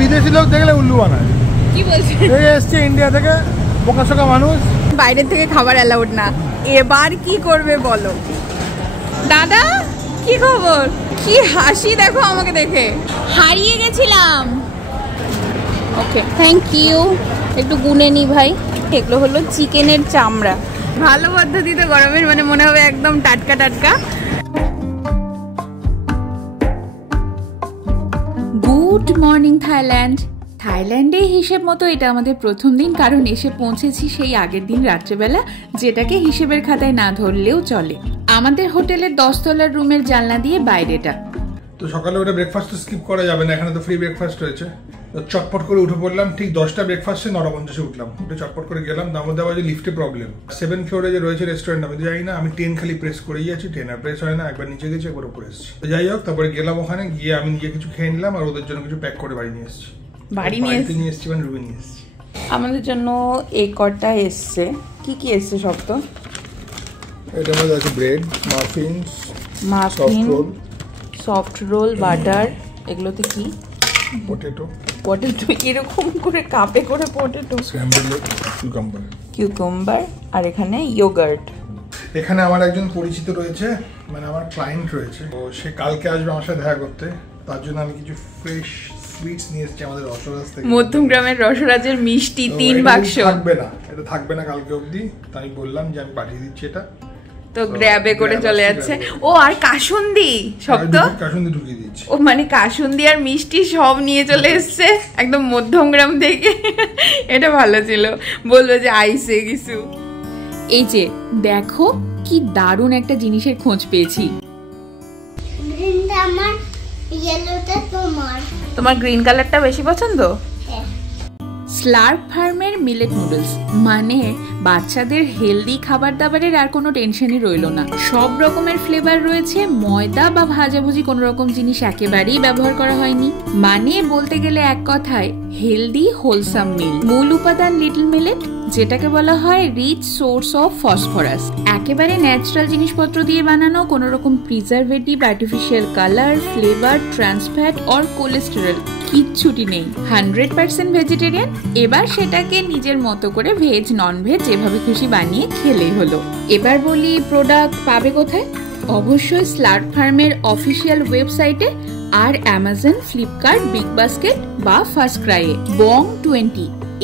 বিদেশি লোক দেখলে উল্লু বানায়। কি বলছিস? এই এসছে ইন্ডিয়া থেকে, বোকাশোকা মানুষ, বাইরের থেকে খাবার অ্যালাউড না। এবার কি করবে বলো? দাদা কি খবর? কি হাসি দেখো আমাকে দেখে। হারিয়ে গেছিলাম। Okay thank you. একটু গুনে নি ভাই। এগুলো হলো চিকেনের চামড়া, ভালো পদ্ধতিতে গরমের, মানে মনে হবে একদম টাটকা টাটকা। Good morning Thailand. থাইল্যান্ডে হিসেব মতো এটা আমাদের প্রথম দিন, কারণ এসে পৌঁছেছি সেই আগের দিন রাত্রেবেলা, যেটাকে হিসেবের খাতায় না ধরলেও চলে। আমাদের হোটেলের 10 তলার রুমের জানলা দিয়ে বাইরেটা। তো সকালে ওটা ব্রেকফাস্ট স্কিপ করা যাবে না, এখানে তো ফ্রি ব্রেকফাস্ট রয়েছে। তো চটপট করে উঠে পড়লাম, ঠিক 10টা ব্রেকফাস্টে 9:50 উঠলাম, উঠে চটপট করে গেলাম। তার মধ্যে আবার যে লিফটে প্রবলেম, 7th ফ্লোরে যে রয়েছে রেস্টুরেন্ট, আমি যাই না, আমি 10 খালি প্রেস করেই যাচ্ছি, 10 আর প্রেস হয় না। একবার নিচে গেছি, একবার উপরে এসেছি। যাই হোক, তারপরে গেলাম ওখানে গিয়ে আমি নিজে কিছু খেয়ে নিলাম, আর ওদের জন্য কিছু প্যাক করে বাড়ি নিয়ে এসেছি। বাড়ি নিয়ে এসেছি মানে রুমে নিয়ে এসেছি। আমাদের জন্য এই কটা এসছে। কি কি এসছে সব? তো এটার মধ্যে আছে bread, muffins, soft roll, butter. এগুলোতে কি? পটেটো এরকম করে কাপে করে পটেটো, স্ক্র্যাম্বলড এগ, কিউকাম্বার, আর এখানে ইয়োগার্ট। এখানে আমার একজন পরিচিত রয়েছে, মানে আমার ক্লায়েন্ট রয়েছে, তো সে কালকে আসবে আমার সাথে দেখা করতে। তার জন্য আমি কিছু ফ্রেশ সুইটস নিয়ে এসেছি আমাদের রসরাজ থেকে। মধ্যমগ্রামের রসরাজের মিষ্টি 3 বাক্স এটা থাকবে না কালকে অবধি, তাই আমি বললাম যে আমি পাঠিয়ে দিচ্ছি এটা। তো গ্র্যাবে করে চলে যাচ্ছে। ও আর কাসুন্দি সব, তো কাসুন্দি ঢুকিয়ে দিচ্ছি। ও মানে কাসুন্দি আর মিষ্টি সব নিয়ে চলে এসছে একদম মধ্যমগ্রাম থেকে। এটা ভালো ছিল, বলবো যে আইসে কিছু। এই যে দেখো কি দারুণ একটা জিনিসের খোঁজ পেয়েছি। তোমার গ্রিন কালারটা বেশি পছন্দ? স্লার্প ফার্মের মিলেট নুডলস, মানে বাচ্চাদের হেলদি খাবার দাবারের আর কোনো টেনশনই রইল না। সব রকমের ফ্লেভার রয়েছে, ময়দা বা ভাজাভুজি কোনো রকম জিনিস একেবারেই ব্যবহার করা হয়নি। মানে বলতে গেলে এক কথায় হেলদি হোলসাম মিল। মূল উপাদান লিটল মিলেট, যেটাকে বলা হয় রিচ সোর্স অফ ফসফরাস। একেবারে ন্যাচারাল জিনিসপত্র দিয়ে বানানো, কোনো রকম preservative, artificial colour, flavour, trans fat or cholesterol কিচ্ছুটি নেই। 100% ভেজিটেরিয়ান। এবার সেটাকে নিজের মতো করে ভেজ নন ভেজ যেভাবে খুশি বানিয়ে খেলেই হলো। এবার বলি প্রোডাক্ট পাবে কোথায়? অবশ্যই স্লার্প ফার্মের অফিসিয়াল ওয়েবসাইটে, আর অ্যামাজন, ফ্লিপকার্ট, বিগ বাস্কেট বা ফার্স্ট ক্রাইয়ে BONG20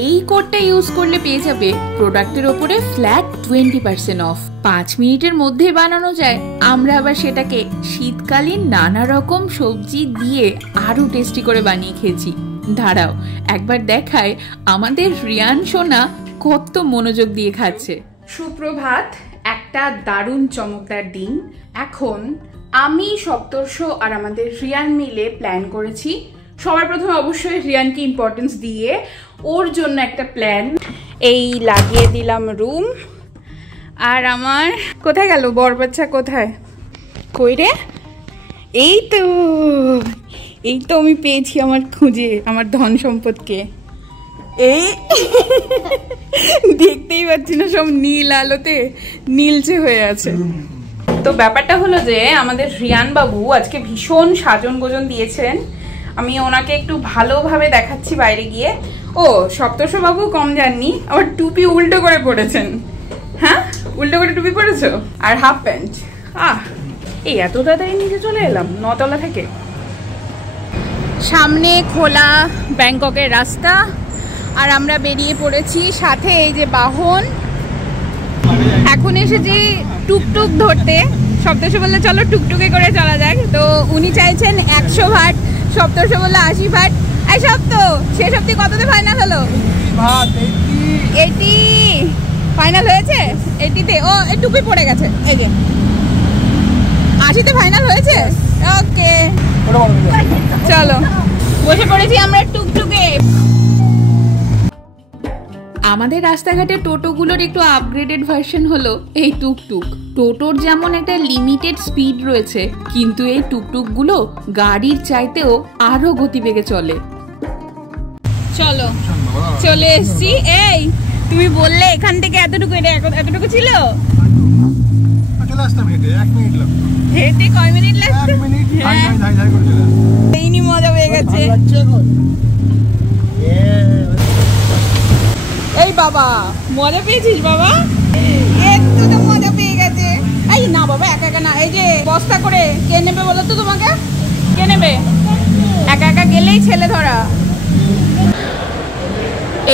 এই কোডটা ইউজ করলে পেয়ে যাবে প্রোডাক্টের ওপরে ফ্ল্যাট 20% অফ। 5 মিনিটের মধ্যে বানানো যায়। আমরা আবার সেটাকে শীতকালীন নানা রকম সবজি দিয়ে আরো টেস্টি করে বানিয়ে খেয়েছি। দাঁড়াও একবার দেখায় আমাদের রিয়ান সোনা কত মনোযোগ দিয়ে খাচ্ছে। সুপ্রভাত, একটা দারুণ চমকদার দিন। এখন আমি, সপ্তর্ষ আর আমাদের রিয়ান মিলে প্ল্যান করেছি। সবার প্রথমে অবশ্যই রিয়ানকে ইম্পর্টেন্স দিয়ে ওর জন্য একটা প্ল্যান। এই লাগিয়ে দিলাম রুম। আর আমার কোথায় গেল বর বাচ্চা? কোথায়? কই রে? এই তো আমি পেয়েছি আমার খুঁজে, আমার ধন সম্পদকে। এই দেখতেই পাচ্ছি না, সব নীল আলোতে নীলচে হয়ে আছে। তো ব্যাপারটা হলো যে আমাদের রিয়ান বাবু আজকে ভীষণ সাজন গোজন দিয়েছেন। আমি ওনাকে একটু ভালোভাবে দেখাচ্ছি বাইরে গিয়ে। ও সপ্তর্ষ বাবু কম যাননি, আবার টুপি উল্টো করে পড়েছেন। হ্যাঁ, উল্টো করে টুপি পরেছো আর হাফ প্যান্ট। এই এত তাড়াতাড়ি নিচে চলে এলাম 9 তলা থেকে। সামনে খোলা ব্যাংককের রাস্তা, আর আমরা বেরিয়ে পড়েছি। সাথে এই যে বাহন। এখন এসেছি টুকটুক ধরতে। সপ্তর্ষ বললে চলো টুকটুকে করে চলা যাক। তো উনি চাইছেন 100 ভাট, সপ্তর্ষ বললে 80 ভাট। এই সপ্ত শেষ অব্দি কততে ফাইনাল হলো? 80 ফাইনাল হয়েছে। 80-তে ও টুপি পড়ে গেছে। এই যে 80-তে ফাইনাল হয়েছে। ওকে চলো, বসে পড়েছি আমরা টুকটুকে। আমাদের রাস্তাঘাটে টোটোগুলোর একটু আপগ্রেডেড ভার্সন হলো এই টুকটুক। টোটোর যেমন একটা লিমিটেড স্পিড রয়েছে, কিন্তু এই টুকটুকগুলো গাড়ির চাইতেও আরো গতিবেগে চলে। চলো চলে এসছি। এই তুমি বললে এখান থেকে এতটুকু, এটা এতটুকু ছিল। হেঁটে কয় মিনিট লাগছে? এই নি মজা পেয়ে গেছে। বাবা, মজা পেয়েছিস বাবা? একটু তো মজা পেয়ে গেছে। এই না বাবা, একা একা না, এই যে বস্তা করে কে নেবে বলো তো তোমাকে? কে নেবে? একা একা গেলেই ছেলে ধরা।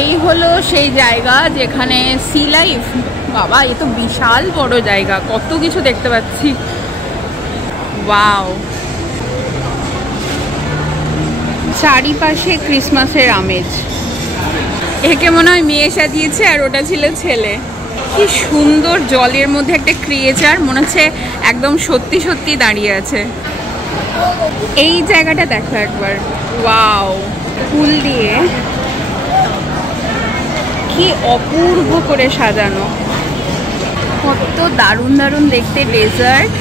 এই হলো সেই জায়গা যেখানে সি লাইফ। বাবা, এ তো বিশাল বড় জায়গা, কত কিছু দেখতে পাচ্ছি। ওয়াও, চারিপাশে ক্রিসমাসের আমেজ। একে মনে হয় মেয়ে সাজিয়েছে আর ওটা ছিল ছেলে। কি সুন্দর জলের মধ্যে একটা ক্রিয়েচার, মনে হচ্ছে একদম সত্যি সত্যি দাঁড়িয়ে আছে। এই জায়গাটা দেখো একবার, ওয়াও, ফুল দিয়ে কি অপূর্ব করে সাজানো, কত দারুণ দারুণ দেখতে। Dessert,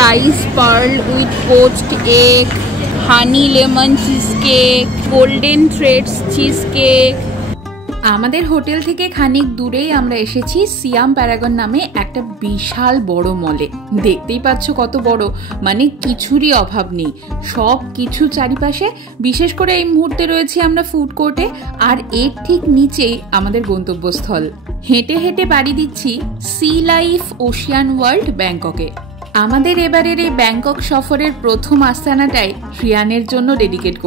rice pearl with poached egg, honey lemon cheese cake, golden threads cheese cake. আমাদের হোটেল থেকে খানিক দূরেই আমরা এসেছি সিয়াম প্যারাগন নামে একটা বিশাল বড় মলে। দেখতেই পাচ্ছ কত বড়, মানে কিছুরই অভাব নেই, সব কিছু চারিপাশে। বিশেষ করে এই মুহূর্তে রয়েছি আমরা ফুড কোর্টে, আর এর ঠিক নিচেই আমাদের গন্তব্যস্থল। হেঁটে হেঁটে বাড়ি দিচ্ছি সি লাইফ ওশিয়ান ওয়ার্ল্ড ব্যাংককে। আমাদের এবারের এই ব্যাংকক সফরের প্রথম আস্তানাটাই রিয়ানের জন্য ডেডিকেট